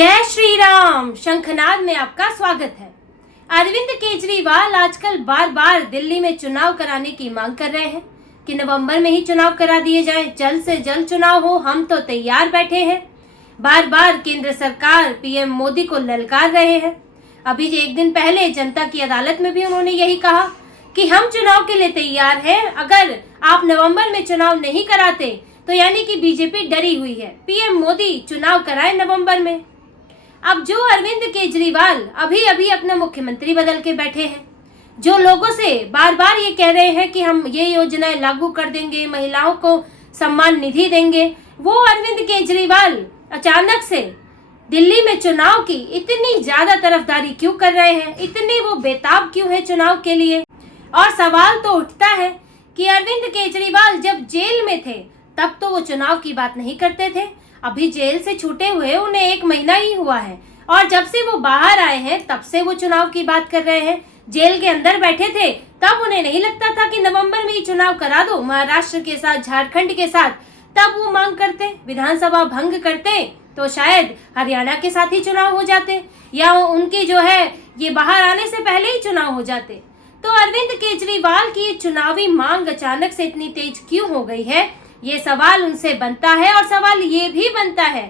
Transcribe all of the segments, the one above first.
जय श्री राम। शंखनाद में आपका स्वागत है। अरविंद केजरीवाल आजकल बार बार दिल्ली में चुनाव कराने की मांग कर रहे हैं कि नवंबर में ही चुनाव करा दिए जाए, जल्द से जल्द चुनाव हो, हम तो तैयार बैठे हैं। बार बार केंद्र सरकार पीएम मोदी को ललकार रहे हैं। अभी एक दिन पहले जनता की अदालत में भी उन्होंने यही कहा कि हम चुनाव के लिए तैयार हैं, अगर आप नवंबर में चुनाव नहीं कराते तो यानी कि बीजेपी डरी हुई है, पीएम मोदी चुनाव कराए नवंबर में। अब जो अरविंद केजरीवाल अभी अभी अपना मुख्यमंत्री बदल के बैठे हैं, जो लोगों से बार बार ये कह रहे हैं कि हम ये योजनाएं लागू कर देंगे, महिलाओं को सम्मान निधि देंगे, वो अरविंद केजरीवाल अचानक से दिल्ली में चुनाव की इतनी ज्यादा तरफदारी क्यों कर रहे हैं, इतने वो बेताब क्यों है चुनाव के लिए। और सवाल तो उठता है कि अरविंद केजरीवाल जब जेल में थे तब तो वो चुनाव की बात नहीं करते थे, अभी जेल से छूटे हुए उन्हें 1 महीना ही हुआ है, और जब से वो बाहर आए हैं तब से वो चुनाव की बात कर रहे हैं। जेल के अंदर बैठे थे तब उन्हें नहीं लगता था कि नवंबर में ही चुनाव करा दो, महाराष्ट्र के साथ, झारखंड के साथ, तब वो मांग करते, विधानसभा भंग करते तो शायद हरियाणा के साथ ही चुनाव हो जाते, या उनकी जो है ये बाहर आने से पहले ही चुनाव हो जाते। तो अरविंद केजरीवाल की चुनावी मांग अचानक से इतनी तेज क्यों हो गई है, ये सवाल उनसे बनता है। और सवाल ये भी बनता है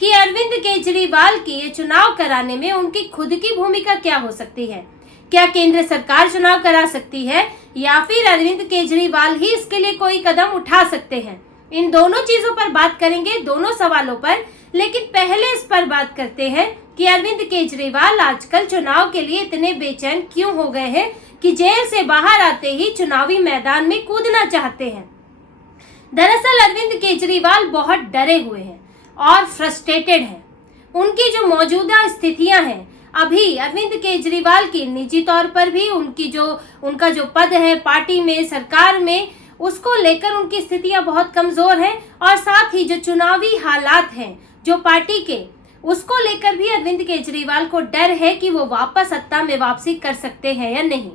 कि अरविंद केजरीवाल की ये चुनाव कराने में उनकी खुद की भूमिका क्या हो सकती है। क्या केंद्र सरकार चुनाव करा सकती है या फिर अरविंद केजरीवाल ही इसके लिए कोई कदम उठा सकते हैं। इन दोनों चीजों पर बात करेंगे, दोनों सवालों पर। लेकिन पहले इस पर बात करते हैं कि अरविंद केजरीवाल आजकल चुनाव के लिए इतने बेचैन क्यों हो गए हैं कि जेल से बाहर आते ही चुनावी मैदान में कूदना चाहते हैं। दरअसल अरविंद केजरीवाल बहुत डरे हुए हैं और फ्रस्ट्रेटेड हैं। उनकी जो मौजूदा स्थितियां हैं, अभी अरविंद केजरीवाल की निजी तौर पर भी उनका जो पद है पार्टी में, सरकार में, उसको लेकर उनकी स्थितियां बहुत कमजोर हैं। और साथ ही जो चुनावी हालात हैं जो पार्टी के, उसको लेकर भी अरविंद केजरीवाल को डर है कि वो वापस सत्ता में वापसी कर सकते हैं या नहीं।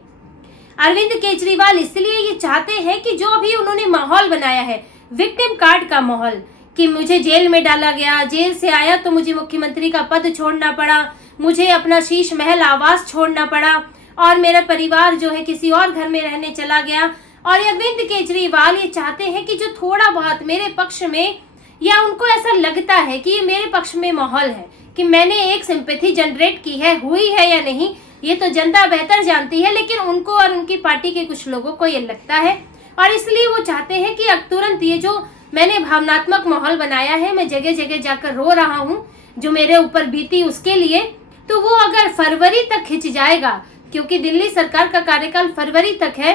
अरविंद केजरीवाल इसलिए ये चाहते हैं कि जो अभी उन्होंने माहौल बनाया है, विक्टिम कार्ड का माहौल, कि मुझे जेल में डाला गया, जेल से आया तो मुझे मुख्यमंत्री का पद छोड़ना पड़ा, मुझे अपना शीश महल आवास छोड़ना पड़ा, और मेरा परिवार जो है किसी और घर में रहने चला गया। और अरविंद केजरीवाल ये चाहते हैं कि जो थोड़ा बहुत मेरे पक्ष में, या उनको ऐसा लगता है कि ये मेरे पक्ष में माहौल है, कि मैंने एक सिंपैथी जनरेट की है, हुई है या नहीं ये तो जनता बेहतर जानती है, लेकिन उनको और उनकी पार्टी के कुछ लोगों को ये लगता है। और इसलिए वो चाहते हैं कि अब तुरंत ये जो मैंने भावनात्मक माहौल बनाया है, मैं जगह जगह जाकर रो रहा हूँ जो मेरे ऊपर बीती उसके लिए, तो वो अगर फरवरी तक खिंच जाएगा, क्योंकि दिल्ली सरकार का कार्यकाल फरवरी तक है,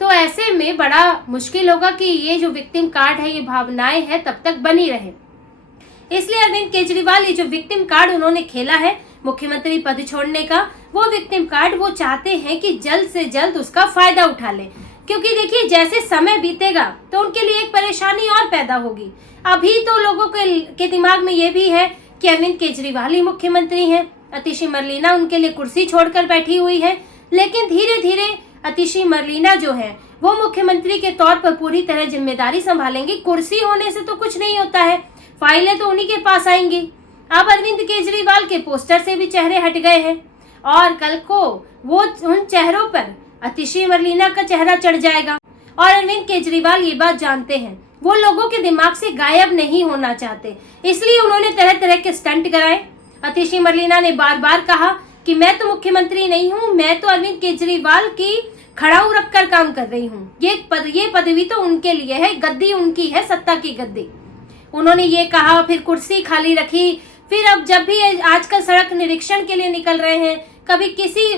तो ऐसे में बड़ा मुश्किल होगा कि ये जो विक्टिम कार्ड है, ये भावनाएं हैं, तब तक बनी रहे। इसलिए अरविंद केजरीवाल ये जो विक्टिम कार्ड उन्होंने खेला है मुख्यमंत्री पद छोड़ने का, वो विक्टिम कार्ड वो चाहते हैं कि जल्द से जल्द उसका फायदा उठा ले। क्योंकि देखिए जैसे समय बीतेगा तो उनके लिए एक परेशानी और पैदा होगी। अभी तो लोगों के दिमाग में ये भी है कि अरविंद केजरीवाल ही मुख्यमंत्री हैं, अतिशी मरलेना उनके लिए कुर्सी छोड़कर बैठी हुई है। लेकिन धीरे धीरे अतिशी मरलेना जो है वो मुख्यमंत्री के तौर पर पूरी तरह जिम्मेदारी संभालेंगी। कुर्सी होने से तो कुछ नहीं होता है, फाइलें तो उन्हीं के पास आएंगी। अब अरविंद केजरीवाल के पोस्टर से भी चेहरे हट गए हैं, और कल को वो उन चेहरों पर अतिशी मरलेना का चेहरा चढ़ जाएगा। और अरविंद केजरीवाल ये बात जानते हैं, वो लोगों के दिमाग से गायब नहीं होना चाहते, इसलिए उन्होंने तरह तरह के स्टंट कराए। अतिशी मरलेना ने बार बार कहा कि मैं तो मुख्यमंत्री नहीं हूँ, मैं तो अरविंद केजरीवाल की खड़ाऊ रखकर काम कर रही हूँ, ये पदवी तो उनके लिए है, गद्दी उनकी है, सत्ता की गद्दी। उन्होंने ये कहा, फिर कुर्सी खाली रखी। फिर अब जब भी आजकल सड़क निरीक्षण के लिए निकल रहे हैं, कभी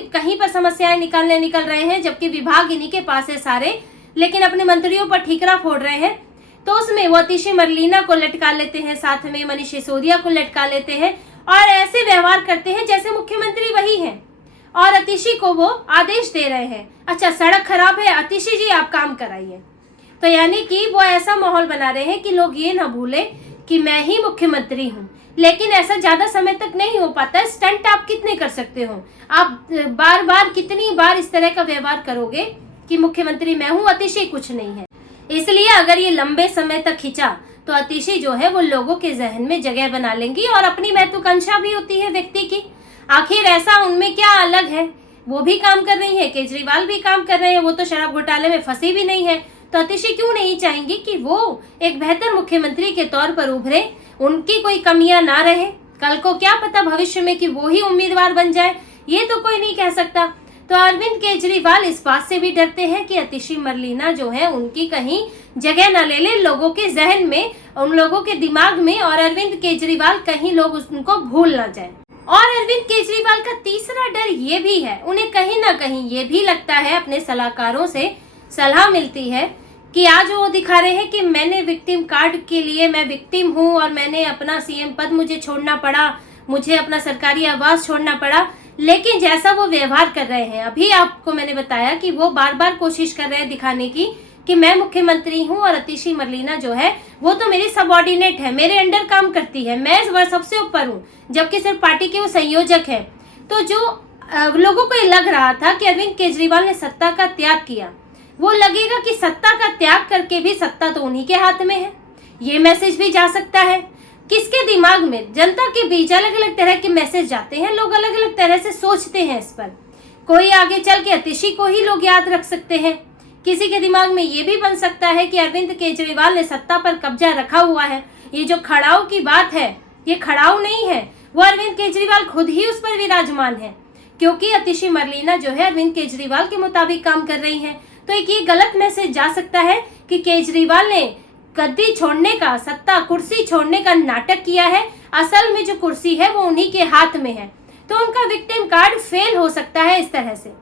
कहीं पर समस्याएं निकल रहे हैं, जबकि विभाग इन्हीं के पास है सारे, लेकिन अपने मंत्रियों पर ठीकरा फोड़ रहे हैं, तो उसमें वो अतिशी मरलेना को लटका लेते हैं, साथ में मनीष सिसोदिया को लटका लेते हैं, और ऐसे व्यवहार करते हैं जैसे मुख्यमंत्री वही हैं, और अतिशी को वो आदेश दे रहे हैं, अच्छा सड़क खराब है, अतिशी जी आप काम कराइए। तो यानी कि वो ऐसा माहौल बना रहे हैं कि लोग ये ना भूले कि मैं ही मुख्यमंत्री हूँ। लेकिन ऐसा ज्यादा समय तक नहीं हो पाता। स्टंट आप कितने कर सकते हो, आप बार बार कितनी बार इस तरह का व्यवहार करोगे कि मुख्यमंत्री मैं हूँ, अतिशी कुछ नहीं है। इसलिए अगर ये लंबे समय तक खिंचा तो अतिशी जो है वो लोगों के जहन में जगह बना लेंगी और अपनी महत्वाकांक्षा भी होती है व्यक्ति की। आखिर ऐसा उनमें क्या अलग है, वो भी काम कर रही है, केजरीवाल भी काम कर रहे हैं, वो तो शराब घोटाले में फंसी भी नहीं है, तो अतिशी क्यों नहीं चाहेंगी कि वो एक बेहतर मुख्यमंत्री के तौर पर उभरे, उनकी कोई कमियां ना रहे। कल को क्या पता भविष्य में कि वो ही उम्मीदवार बन जाए, ये तो कोई नहीं कह सकता। तो अरविंद केजरीवाल इस बात से भी डरते हैं कि अतिशी मरलीना जो है उनकी कहीं जगह न ले ले लोगों के जहन में, उन लोगों के दिमाग में, और अरविंद केजरीवाल कहीं लोग उनको भूल ना जाए। और अरविंद केजरीवाल का तीसरा डर ये भी है, उन्हें कहीं ना कहीं ये भी लगता है, अपने सलाहकारों से सलाह मिलती है कि आज वो दिखा रहे हैं कि मैंने विक्टिम कार्ड के लिए, मैं विक्टिम हूँ और मैंने अपना सीएम पद मुझे छोड़ना पड़ा, मुझे अपना सरकारी आवास छोड़ना पड़ा, लेकिन जैसा वो व्यवहार कर रहे हैं, अभी आपको मैंने बताया कि वो बार बार कोशिश कर रहे हैं दिखाने की कि मैं मुख्यमंत्री हूँ और अतिशी मरलीना जो है वो तो मेरी सबऑर्डिनेट है, मेरे अंडर काम करती है, मैं सबसे ऊपर हूँ, जबकि सिर्फ पार्टी के वो संयोजक है। तो जो लोगों को ये लग रहा था कि अरविंद केजरीवाल ने सत्ता का त्याग किया, वो लगेगा कि सत्ता का त्याग करके भी सत्ता तो उन्हीं के हाथ में है। ये मैसेज भी जा सकता है। किसके दिमाग में, जनता के बीच अलग अलग तरह के मैसेज जाते हैं, लोग अलग अलग तरह से सोचते हैं इस पर। कोई आगे चल के अतिशी को ही लोग याद रख सकते हैं, किसी के दिमाग में ये भी बन सकता है कि अरविंद केजरीवाल ने सत्ता पर कब्जा रखा हुआ है। ये जो खड़ाऊ की बात है, ये खड़ाऊ नहीं है, वो अरविंद केजरीवाल खुद ही उस पर विराजमान है, क्योंकि अतिशी मरलीना जो है अरविंद केजरीवाल के मुताबिक काम कर रही है। तो एक ये गलत मैसेज जा सकता है कि केजरीवाल ने गद्दी छोड़ने का, सत्ता कुर्सी छोड़ने का नाटक किया है, असल में जो कुर्सी है वो उन्हीं के हाथ में है। तो उनका विक्टिम कार्ड फेल हो सकता है इस तरह से।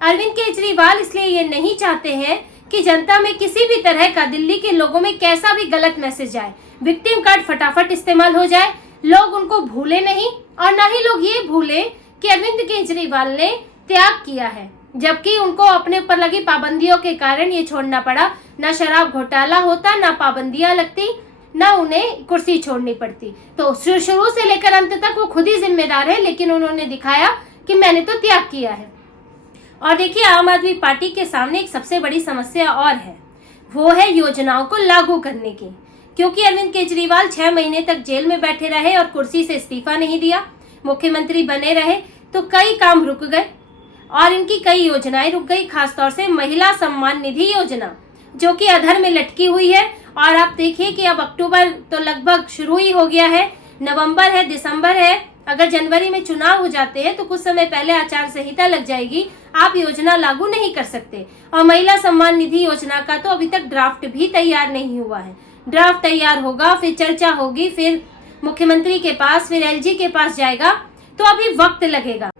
अरविंद केजरीवाल इसलिए ये नहीं चाहते हैं कि जनता में किसी भी तरह का, दिल्ली के लोगों में कैसा भी गलत मैसेज आए, विक्टिम कार्ड फटाफट इस्तेमाल हो जाए, लोग उनको भूले नहीं, और ना ही लोग ये भूले कि अरविंद केजरीवाल ने त्याग किया है, जबकि उनको अपने ऊपर लगी पाबंदियों के कारण ये छोड़ना पड़ा। ना शराब घोटाला होता, ना पाबंदियां लगती, ना उन्हें कुर्सी छोड़नी पड़ती। तो शुरू से लेकर अंत तक वो खुद ही जिम्मेदार है, लेकिन उन्होंने दिखाया कि मैंने तो त्याग किया है। और देखिए, आम आदमी पार्टी के सामने एक सबसे बड़ी समस्या और है, वो है योजनाओं को लागू करने की। क्योंकि अरविंद केजरीवाल 6 महीने तक जेल में बैठे रहे और कुर्सी से इस्तीफा नहीं दिया, मुख्यमंत्री बने रहे, तो कई काम रुक गए और इनकी कई योजनाएं रुक गई। खासतौर से महिला सम्मान निधि योजना, जो कि अधर में लटकी हुई है। और आप देखिए कि अब अक्टूबर तो लगभग शुरू ही हो गया है, नवंबर है, दिसंबर है, अगर जनवरी में चुनाव हो जाते हैं तो कुछ समय पहले आचार संहिता लग जाएगी, आप योजना लागू नहीं कर सकते। और महिला सम्मान निधि योजना का तो अभी तक ड्राफ्ट भी तैयार नहीं हुआ है। ड्राफ्ट तैयार होगा, फिर चर्चा होगी, फिर मुख्यमंत्री के पास, फिर एलजी के पास जाएगा, तो अभी वक्त लगेगा।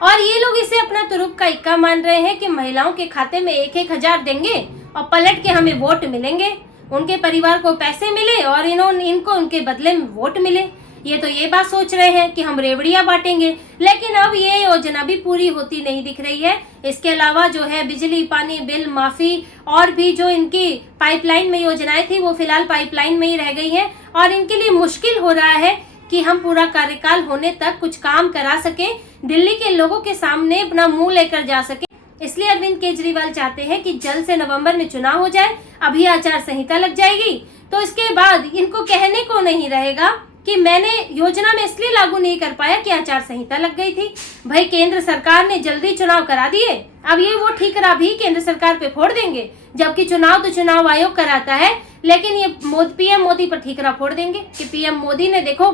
और ये लोग इसे अपना तुरुप का इक्का मान रहे हैं कि महिलाओं के खाते में 1-1 हजार देंगे और पलट के हमें वोट मिलेंगे, उनके परिवार को पैसे मिले और इनको उनके बदले में वोट मिले। ये तो ये बात सोच रहे हैं कि हम रेवड़ियां बांटेंगे, लेकिन अब ये योजना भी पूरी होती नहीं दिख रही है। इसके अलावा जो है बिजली पानी बिल माफी और भी जो इनकी पाइपलाइन में योजनाएं थी, वो फिलहाल पाइपलाइन में ही रह गई है और इनके लिए मुश्किल हो रहा है कि हम पूरा कार्यकाल होने तक कुछ काम करा सके, दिल्ली के लोगों के सामने अपना मुंह लेकर जा सके। इसलिए अरविंद केजरीवाल चाहते हैं कि जल्द से नवंबर में चुनाव हो जाए। अभी आचार संहिता लग जाएगी, तो इसके बाद इनको कहने को नहीं रहेगा कि मैंने योजना में इसलिए लागू नहीं कर पाया कि आचार संहिता लग गई थी। भाई, केंद्र सरकार ने जल्दी चुनाव करा दिए, अब ये वो ठीकरा भी केंद्र सरकार पे फोड़ देंगे, जबकि चुनाव तो चुनाव आयोग कराता है, लेकिन ये पीएम मोदी पर ठीकरा फोड़ देंगे कि पीएम मोदी ने देखो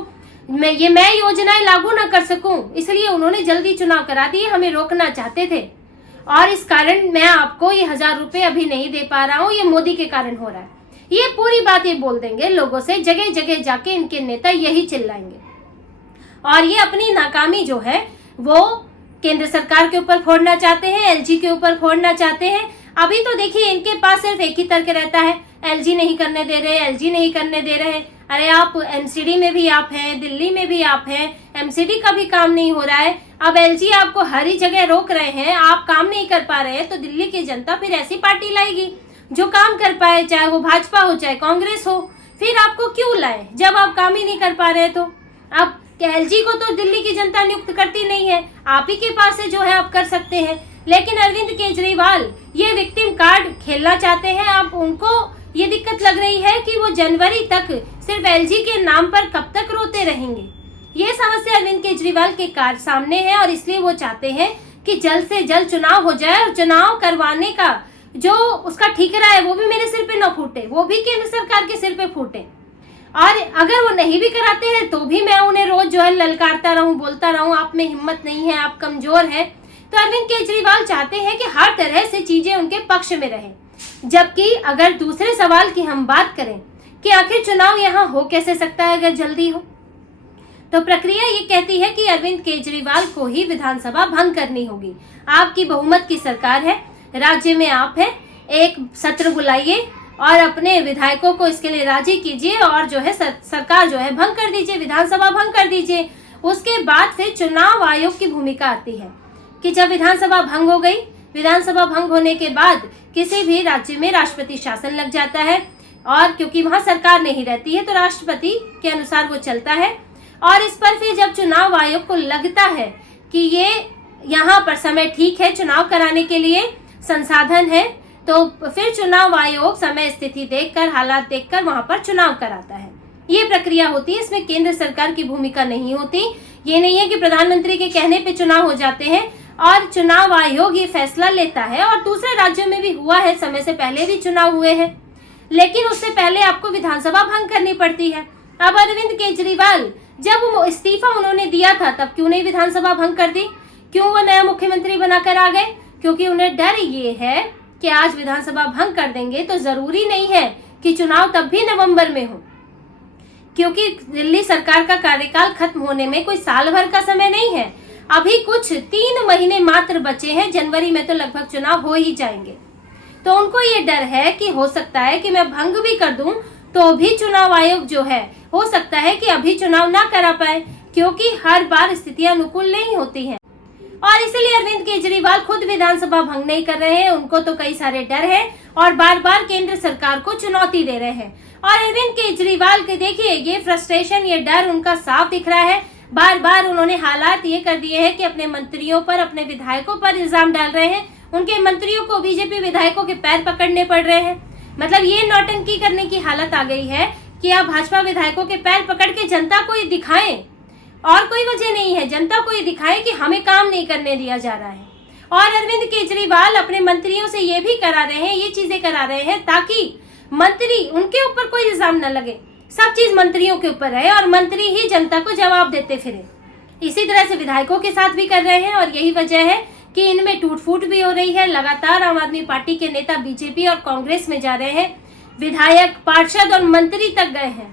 मैं योजनाएं लागू ना कर सकूं, इसलिए उन्होंने जल्दी चुनाव करा दिए, हमें रोकना चाहते थे और इस कारण मैं आपको ये 1000 रुपए अभी नहीं दे पा रहा हूँ, ये मोदी के कारण हो रहा है। ये पूरी बात ये बोल देंगे लोगों से, जगह जगह जाके इनके नेता यही चिल्लाएंगे और ये अपनी नाकामी जो है वो केंद्र सरकार के ऊपर फोड़ना चाहते हैं, एलजी के ऊपर फोड़ना चाहते हैं। अभी तो देखिए इनके पास सिर्फ एक ही तर्क रहता है, एलजी नहीं करने दे रहे, एलजी नहीं करने दे रहे। अरे आप एमसीडी में भी आप हैं, दिल्ली में भी आप हैं, एमसीडी का भी काम नहीं हो रहा है, अब एलजी आपको हर ही जगह रोक रहे हैं, आप काम नहीं कर पा रहे हैं, तो दिल्ली की जनता फिर ऐसी पार्टी लाएगी जो काम कर पाए, चाहे वो भाजपा हो चाहे कांग्रेस हो। फिर आपको क्यों लाए जब आप काम ही नहीं कर पा रहे? तो अब एलजी को तो दिल्ली की जनता नियुक्त करती नहीं है, आप ही के पास है जो है आप कर सकते हैं। लेकिन अरविंद केजरीवाल ये विक्टिम कार्ड खेलना चाहते हैं, आप उनको ये दिक्कत लग रही है कि वो जनवरी तक सिर्फ एलजी के नाम पर कब तक रोते रहेंगे। ये समस्या अरविंद केजरीवाल के सामने है और इसलिए वो चाहते हैं कि जल्द से जल्द चुनाव हो जाए और चुनाव करवाने का जो उसका ठीकरा है वो भी मेरे सिर पे न फूटे, वो भी केंद्र सरकार के सिर पे फूटे। और अगर वो नहीं भी कराते हैं तो भी मैं उन्हें रोज जो है ललकारता रहूं, बोलता रहूं आप में हिम्मत नहीं है, आप कमजोर हैं। तो अरविंद केजरीवाल चाहते हैं कि हर तरह से चीजें उनके पक्ष में रहें। जबकि अगर दूसरे सवाल की हम बात करें कि आखिर चुनाव यहाँ हो कैसे सकता है अगर जल्दी हो, तो प्रक्रिया ये कहती है कि अरविंद केजरीवाल को ही विधानसभा भंग करनी होगी। आपकी बहुमत की सरकार है, राज्य में आप है, एक सत्र बुलाइए और अपने विधायकों को इसके लिए राजी कीजिए और जो है सरकार जो है भंग कर दीजिए, विधानसभा भंग कर दीजिए। उसके बाद फिर चुनाव आयोग की भूमिका आती है कि जब विधानसभा भंग हो गई, विधानसभा भंग होने के बाद किसी भी राज्य में राष्ट्रपति शासन लग जाता है और क्योंकि वहां सरकार नहीं रहती है तो राष्ट्रपति के अनुसार वो चलता है। और इस पर फिर जब चुनाव आयोग को लगता है कि ये यहाँ पर समय ठीक है चुनाव कराने के लिए, संसाधन है, तो फिर चुनाव आयोग समय स्थिति देखकर, हालात देखकर वहां पर चुनाव कराता है। ये प्रक्रिया होती है, इसमें केंद्र सरकार की भूमिका नहीं होती। ये नहीं है कि प्रधानमंत्री के कहने पे चुनाव हो जाते हैं और चुनाव आयोग ये फैसला लेता है। और दूसरे राज्यों में भी हुआ है, समय से पहले भी चुनाव हुए हैं, लेकिन उससे पहले आपको विधानसभा भंग करनी पड़ती है। अब अरविंद केजरीवाल जब वो इस्तीफा उन्होंने दिया था तब क्यों नहीं विधानसभा भंग कर दी, क्यों वो नया मुख्यमंत्री बनाकर आ गए? क्योंकि उन्हें डर ये है कि आज विधानसभा भंग कर देंगे तो जरूरी नहीं है कि चुनाव तब भी नवंबर में हो, क्योंकि दिल्ली सरकार का कार्यकाल खत्म होने में कोई साल भर का समय नहीं है। अभी कुछ 3 महीने मात्र बचे हैं, जनवरी में तो लगभग चुनाव हो ही जाएंगे। तो उनको ये डर है कि हो सकता है कि मैं भंग भी कर दूं तो भी चुनाव आयोग जो है हो सकता है कि अभी चुनाव ना करा पाए, क्योंकि हर बार स्थितियां अनुकूल नहीं होती हैं। और इसीलिए अरविंद केजरीवाल खुद विधानसभा भंग नहीं कर रहे हैं, उनको तो कई सारे डर है और बार बार केंद्र सरकार को चुनौती दे रहे हैं। और अरविंद केजरीवाल के देखिए ये फ्रस्ट्रेशन, ये डर उनका साफ दिख रहा है। बार बार उन्होंने हालात ये कर दिए हैं कि अपने मंत्रियों पर, अपने विधायकों पर इल्जाम डाल रहे हैं। उनके मंत्रियों को बीजेपी विधायकों के पैर पकड़ने पड़ रहे हैं। मतलब ये नौटंकी करने की हालत आ गई है कि आप भाजपा विधायकों के पैर पकड़ के जनता को ये दिखाएं, और कोई वजह नहीं है, जनता को ये दिखाएं कि हमें काम नहीं करने दिया जा रहा है। और अरविंद केजरीवाल अपने मंत्रियों से ये भी करा रहे हैं, ये चीजें करा रहे हैं ताकि मंत्री, उनके ऊपर कोई इल्जाम न लगे, सब चीज मंत्रियों के ऊपर रहे और मंत्री ही जनता को जवाब देते फिरे। इसी तरह से विधायकों के साथ भी कर रहे हैं और यही वजह है कि इनमें टूट फूट भी हो रही है। लगातार आम आदमी पार्टी के नेता बीजेपी और कांग्रेस में जा रहे हैं, विधायक, पार्षद और मंत्री तक गए हैं।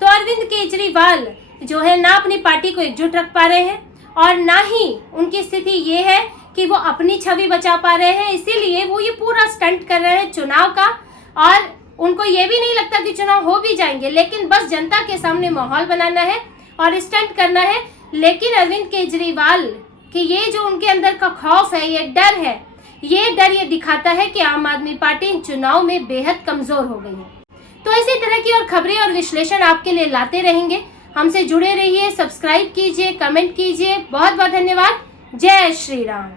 तो अरविंद केजरीवाल जो है ना अपनी पार्टी को एकजुट रख पा रहे हैं और ना ही उनकी स्थिति ये है कि वो अपनी छवि बचा पा रहे हैं। इसीलिए वो ये पूरा स्टंट कर रहे हैं चुनाव का, और उनको ये भी नहीं लगता कि चुनाव हो भी जाएंगे, लेकिन बस जनता के सामने माहौल बनाना है और स्टंट करना है। लेकिन अरविंद केजरीवाल कि ये जो उनके अंदर का खौफ है, ये डर है, ये दिखाता है कि आम आदमी पार्टी चुनाव में बेहद कमजोर हो गई है। तो इसी तरह की और खबरें और विश्लेषण आपके लिए लाते रहेंगे। हमसे जुड़े रहिए, सब्सक्राइब कीजिए, कमेंट कीजिए। बहुत बहुत धन्यवाद। जय श्री राम।